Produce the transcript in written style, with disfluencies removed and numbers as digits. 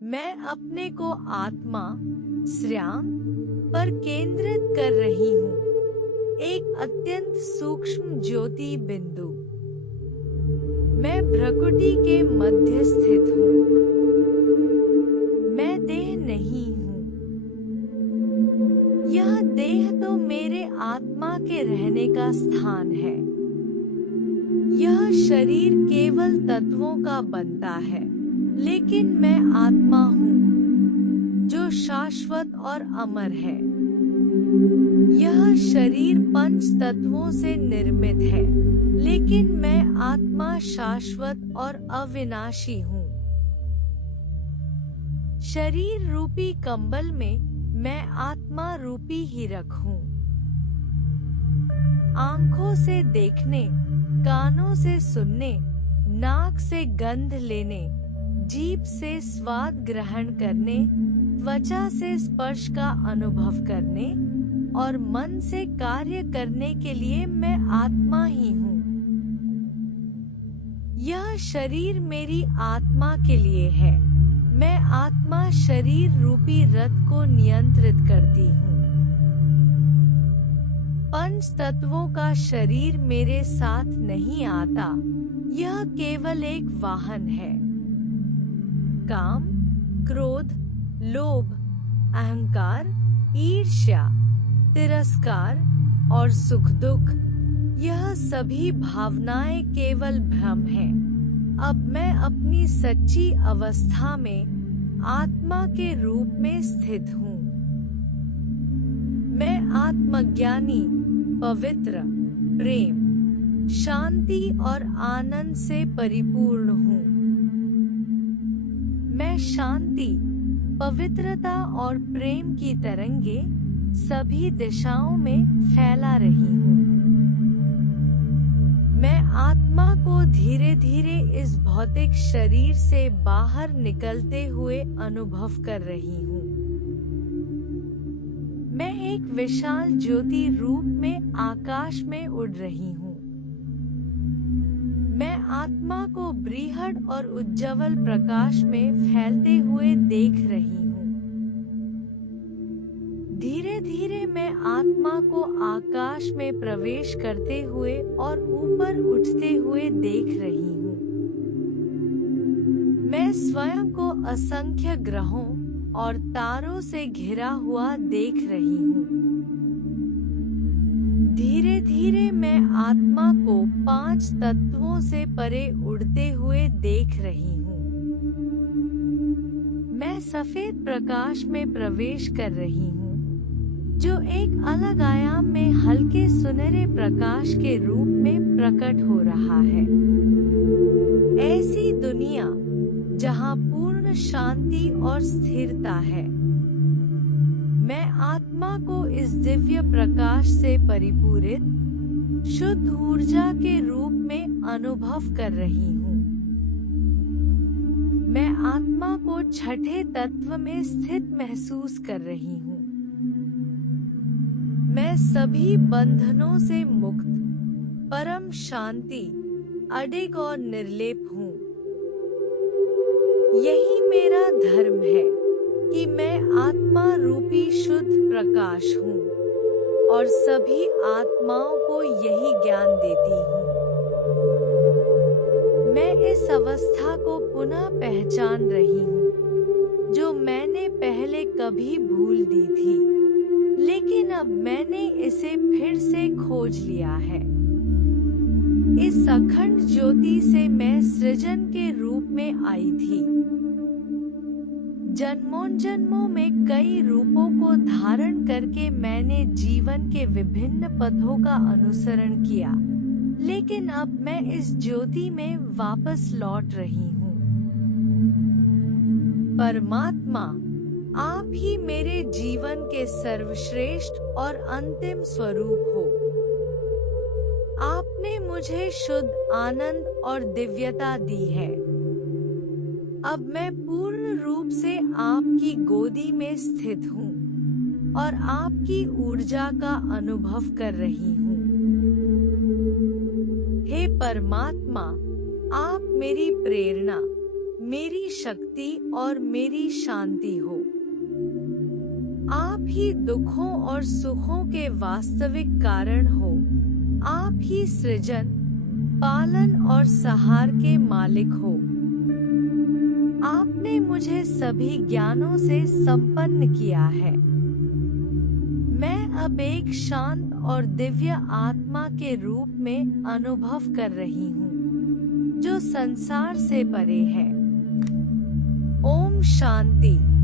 मैं अपने को आत्मा श्याम पर केंद्रित कर रही हूँ, एक अत्यंत सूक्ष्म ज्योति बिंदु। मैं भ्रकुटी के मध्य स्थित हूँ। मैं देह नहीं हूँ। यह देह तो मेरे आत्मा के रहने का स्थान है। यह शरीर केवल तत्वों का बनता है, लेकिन मैं आत्मा हूँ जो शाश्वत और अमर है। यह शरीर पंच तत्वों से निर्मित है, लेकिन मैं आत्मा शाश्वत और अविनाशी हूँ। शरीर रूपी कंबल में मैं आत्मा रूपी हीरक हूँ। आंखों से देखने, कानों से सुनने, नाक से गंध लेने, जीभ से स्वाद ग्रहण करने, त्वचा से स्पर्श का अनुभव करने और मन से कार्य करने के लिए मैं आत्मा ही हूँ। यह शरीर मेरी आत्मा के लिए है। मैं आत्मा शरीर रूपी रथ को नियंत्रित करती हूँ। पंच तत्वों का शरीर मेरे साथ नहीं आता। यह केवल एक वाहन है। काम, क्रोध, लोभ, अहंकार, ईर्ष्या, तिरस्कार और सुख दुख, यह सभी भावनाएं केवल भ्रम हैं। अब मैं अपनी सच्ची अवस्था में आत्मा के रूप में स्थित हूँ। मैं आत्मज्ञानी, पवित्र, प्रेम, शांति और आनंद से परिपूर्ण हूँ। मैं शांति, पवित्रता और प्रेम की तरंगे सभी दिशाओं में फैला रही हूँ। मैं आत्मा को धीरे धीरे इस भौतिक शरीर से बाहर निकलते हुए अनुभव कर रही हूँ। मैं एक विशाल ज्योति रूप में आकाश में उड़ रही हूँ। मैं आत्मा को बृहद और उज्ज्वल प्रकाश में फैलते हुए देख रही हूँ। धीरे धीरे मैं आत्मा को आकाश में प्रवेश करते हुए और ऊपर उठते हुए देख रही हूँ। मैं स्वयं को असंख्य ग्रहों और तारों से घिरा हुआ देख रही हूँ। धीरे धीरे मैं आत्मा को पांच तत्वों से परे उड़ते हुए देख रही हूँ। मैं सफेद प्रकाश में प्रवेश कर रही हूँ, जो एक अलग आयाम में हल्के सुनहरे प्रकाश के रूप में प्रकट हो रहा है। ऐसी दुनिया जहाँ पूर्ण शांति और स्थिरता है। मैं आत्मा को इस दिव्य प्रकाश से परिपूरित शुद्ध ऊर्जा के रूप में अनुभव कर रही हूँ। मैं आत्मा को छठे तत्व में स्थित महसूस कर रही हूँ। मैं सभी बंधनों से मुक्त, परम शांति, अडिग और निर्लेप हूँ। यही मेरा धर्म है कि मैं आत्मा रूपी शुद्ध प्रकाश हूँ और सभी आत्माओं को यही ज्ञान देती हूँ। मैं इस अवस्था को पुनः पहचान रही हूँ, जो मैंने पहले कभी भूल दी थी, लेकिन अब मैंने इसे फिर से खोज लिया है। इस अखंड ज्योति से मैं सृजन के रूप में आई थी। जन्मों जन्मों में कई रूपों को धारण करके मैंने जीवन के विभिन्न पथों का अनुसरण किया, लेकिन अब मैं इस ज्योति में वापस लौट रही हूँ। परमात्मा, आप ही मेरे जीवन के सर्वश्रेष्ठ और अंतिम स्वरूप हो। आपने मुझे शुद्ध आनंद और दिव्यता दी है। अब मैं पूर्ण रूप से आपकी गोदी में स्थित हूँ और आपकी ऊर्जा का अनुभव कर रही हूँ। हे परमात्मा, आप मेरी प्रेरणा, मेरी शक्ति और मेरी शांति हो। आप ही दुखों और सुखों के वास्तविक कारण हो। आप ही सृजन, पालन और सहार के मालिक हो। आपने मुझे सभी ज्ञानों से संपन्न किया है। मैं अब एक शांत और दिव्य आत्मा के रूप में अनुभव कर रही हूँ, जो संसार से परे है। ओम शांति।